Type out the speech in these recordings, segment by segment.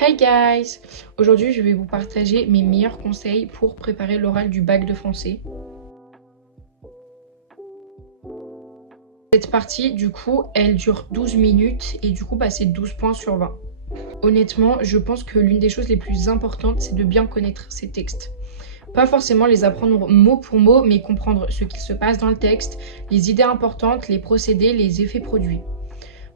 Hi guys! Aujourd'hui, je vais vous partager mes meilleurs conseils pour préparer l'oral du bac de français. Cette partie, du coup, elle dure 12 minutes et du coup, c'est 12 points sur 20. Honnêtement, je pense que l'une des choses les plus importantes, c'est de bien connaître ces textes. Pas forcément les apprendre mot pour mot, mais comprendre ce qu'il se passe dans le texte, les idées importantes, les procédés, les effets produits.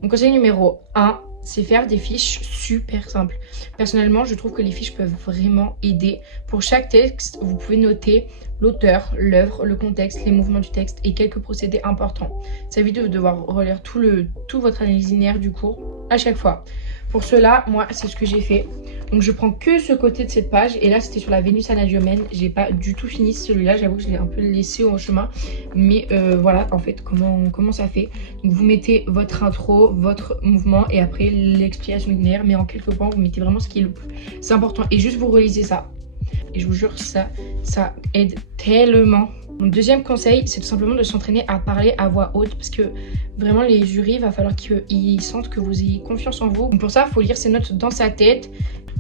Mon conseil numéro 1, c'est faire des fiches super simples. Personnellement, je trouve que les fiches peuvent vraiment aider. Pour chaque texte, vous pouvez noter l'auteur, l'œuvre, le contexte, les mouvements du texte et quelques procédés importants. Ça évite de devoir relire tout votre analyse linéaire du cours à chaque fois. Pour cela, moi, c'est ce que j'ai fait. Donc, je prends que ce côté de cette page. Et là, c'était sur la Vénus anadyomène. J'ai pas du tout fini celui-là. J'avoue que je l'ai un peu laissé au chemin. Mais voilà, en fait, comment ça fait. Donc, vous mettez votre intro, votre mouvement et après l'explication linéaire. Mais en quelques points, vous mettez vraiment ce qui est le plus important. Et juste vous relisez ça. Et je vous jure, ça aide tellement. Mon deuxième conseil, c'est tout simplement de s'entraîner à parler à voix haute parce que vraiment les jurys, il va falloir qu'ils sentent que vous ayez confiance en vous. Donc pour ça, il faut lire ces notes dans sa tête.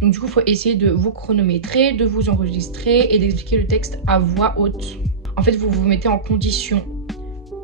Donc du coup, il faut essayer de vous chronométrer, de vous enregistrer et d'expliquer le texte à voix haute. En fait, vous vous mettez en condition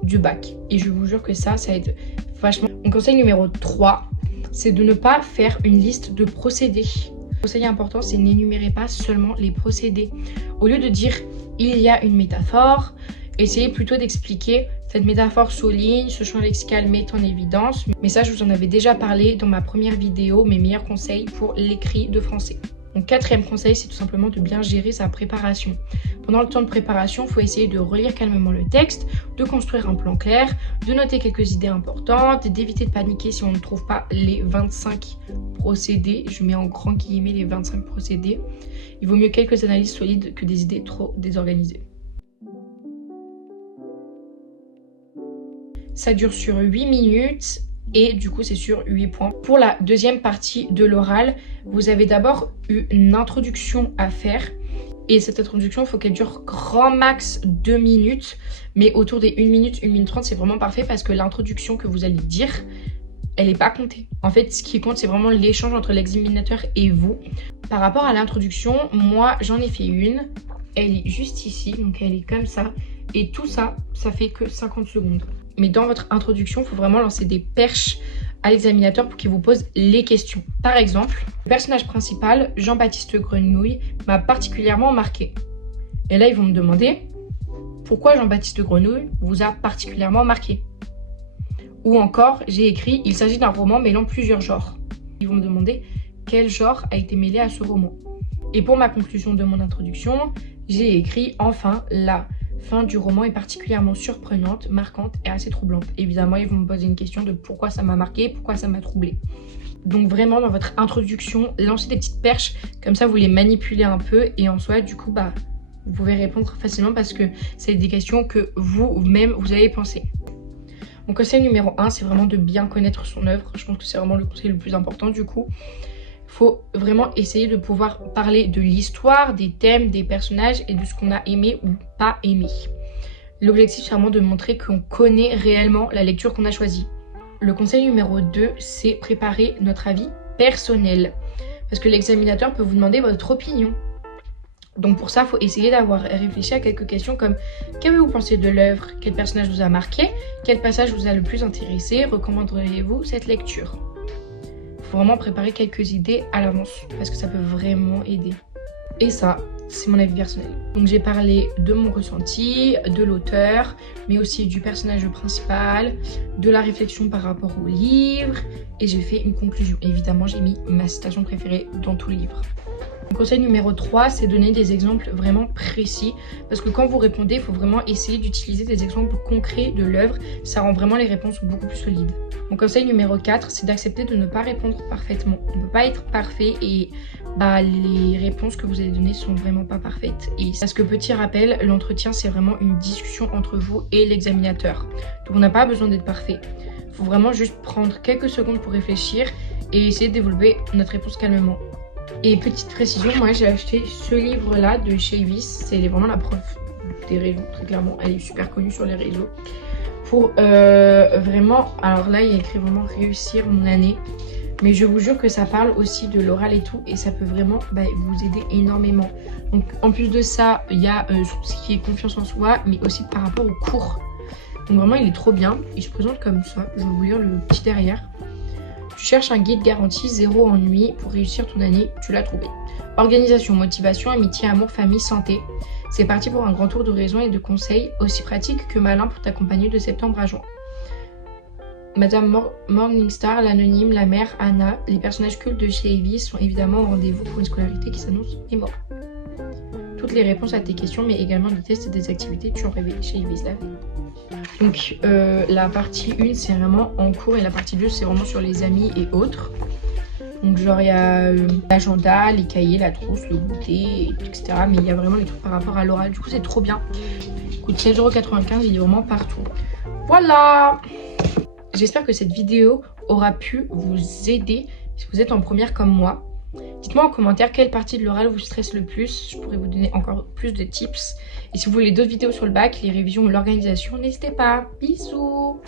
du bac. Et je vous jure que ça aide vachement. Mon conseil numéro 3, c'est de ne pas faire une liste de procédés. Le conseil important, c'est n'énumérez pas seulement les procédés. Au lieu de dire il y a une métaphore, essayez plutôt d'expliquer cette métaphore souligne, ce champ lexical met en évidence. Mais ça, je vous en avais déjà parlé dans ma première vidéo, mes meilleurs conseils pour l'écrit de français. Mon quatrième conseil, c'est tout simplement de bien gérer sa préparation. Pendant le temps de préparation, il faut essayer de relire calmement le texte, de construire un plan clair, de noter quelques idées importantes, d'éviter de paniquer si on ne trouve pas les 25 procédés. Je mets en grand guillemets les 25 procédés. Il vaut mieux quelques analyses solides que des idées trop désorganisées. Ça dure sur 8 minutes. Et du coup, c'est sur 8 points. Pour la deuxième partie de l'oral, vous avez d'abord une introduction à faire. Et cette introduction, il faut qu'elle dure grand max 2 minutes. Mais autour des 1 minute, 1 minute 30, c'est vraiment parfait parce que l'introduction que vous allez dire, elle n'est pas comptée. En fait, ce qui compte, c'est vraiment l'échange entre l'examinateur et vous. Par rapport à l'introduction, moi, j'en ai fait une. Elle est juste ici, donc elle est comme ça. Et tout ça, ça fait que 50 secondes. Mais dans votre introduction, il faut vraiment lancer des perches à l'examinateur pour qu'il vous pose les questions. Par exemple, le personnage principal, Jean-Baptiste Grenouille, m'a particulièrement marqué. Et là, ils vont me demander pourquoi Jean-Baptiste Grenouille vous a particulièrement marqué. Ou encore, j'ai écrit, il s'agit d'un roman mêlant plusieurs genres. Ils vont me demander quel genre a été mêlé à ce roman. Et pour ma conclusion de mon introduction, j'ai écrit enfin la fin du roman est particulièrement surprenante, marquante et assez troublante. Évidemment, ils vont me poser une question de pourquoi ça m'a marqué, pourquoi ça m'a troublé. Donc vraiment, dans votre introduction, lancez des petites perches, comme ça vous les manipulez un peu et en soi, du coup, vous pouvez répondre facilement parce que c'est des questions que vous-même, vous avez pensé. Mon conseil numéro 1, c'est vraiment de bien connaître son œuvre. Je pense que c'est vraiment le conseil le plus important du coup. Il faut vraiment essayer de pouvoir parler de l'histoire, des thèmes, des personnages et de ce qu'on a aimé ou pas aimé. L'objectif, c'est vraiment de montrer qu'on connaît réellement la lecture qu'on a choisie. Le conseil numéro 2, c'est préparer notre avis personnel. Parce que l'examinateur peut vous demander votre opinion. Donc pour ça, il faut essayer d'avoir réfléchi à quelques questions comme qu'avez-vous pensé de l'œuvre? Quel personnage vous a marqué? Quel passage vous a le plus intéressé? Recommanderiez-vous cette lecture? Il faut vraiment préparer quelques idées à l'avance parce que ça peut vraiment aider. Et ça, c'est mon avis personnel. Donc j'ai parlé de mon ressenti, de l'auteur, mais aussi du personnage principal, de la réflexion par rapport au livre et j'ai fait une conclusion. Évidemment, j'ai mis ma citation préférée dans tout le livre. Mon conseil numéro 3, c'est donner des exemples vraiment précis parce que quand vous répondez, il faut vraiment essayer d'utiliser des exemples concrets de l'œuvre. Ça rend vraiment les réponses beaucoup plus solides. Mon conseil numéro 4, c'est d'accepter de ne pas répondre parfaitement. On ne peut pas être parfait et les réponses que vous allez donner sont vraiment pas parfaites. Et parce que petit rappel, l'entretien, c'est vraiment une discussion entre vous et l'examinateur. Donc on n'a pas besoin d'être parfait. Il faut vraiment juste prendre quelques secondes pour réfléchir et essayer de développer notre réponse calmement. Et petite précision, moi j'ai acheté ce livre là de chez Uvis, c'est vraiment la prof des réseaux, très clairement, elle est super connue sur les réseaux. Pour vraiment, alors là il y a écrit vraiment réussir mon année. Mais je vous jure que ça parle aussi de l'oral et tout. Et ça peut vraiment vous aider énormément. Donc en plus de ça, il y a ce qui est confiance en soi, mais aussi par rapport au cours. Donc vraiment, il est trop bien. Il se présente comme ça. Je vais vous lire le petit derrière. Tu cherches un guide garanti, 0 ennui pour réussir ton année, tu l'as trouvé. Organisation, motivation, amitié, amour, famille, santé. C'est parti pour un grand tour de raison et de conseils, aussi pratique que malin pour t'accompagner de septembre à juin. Madame Morningstar, l'anonyme, la mère, Anna, les personnages cultes de chez Evis sont évidemment au rendez-vous pour une scolarité qui s'annonce émorale. Toutes les réponses à tes questions, mais également des tests et des activités, tu en révélé chez Evis la veille. Donc la partie 1 c'est vraiment en cours et la partie 2 c'est vraiment sur les amis et autres. Donc genre il y a l'agenda, les cahiers, la trousse, le goûter, etc. Mais il y a vraiment les trucs par rapport à l'oral. Du coup c'est trop bien. Il coûte 16,95 €, il est vraiment partout. Voilà. J'espère que cette vidéo aura pu vous aider si vous êtes en première comme moi. Dites-moi en commentaire quelle partie de l'oral vous stresse le plus. Je pourrais vous donner encore plus de tips. Et si vous voulez d'autres vidéos sur le bac, les révisions ou l'organisation, n'hésitez pas. Bisous.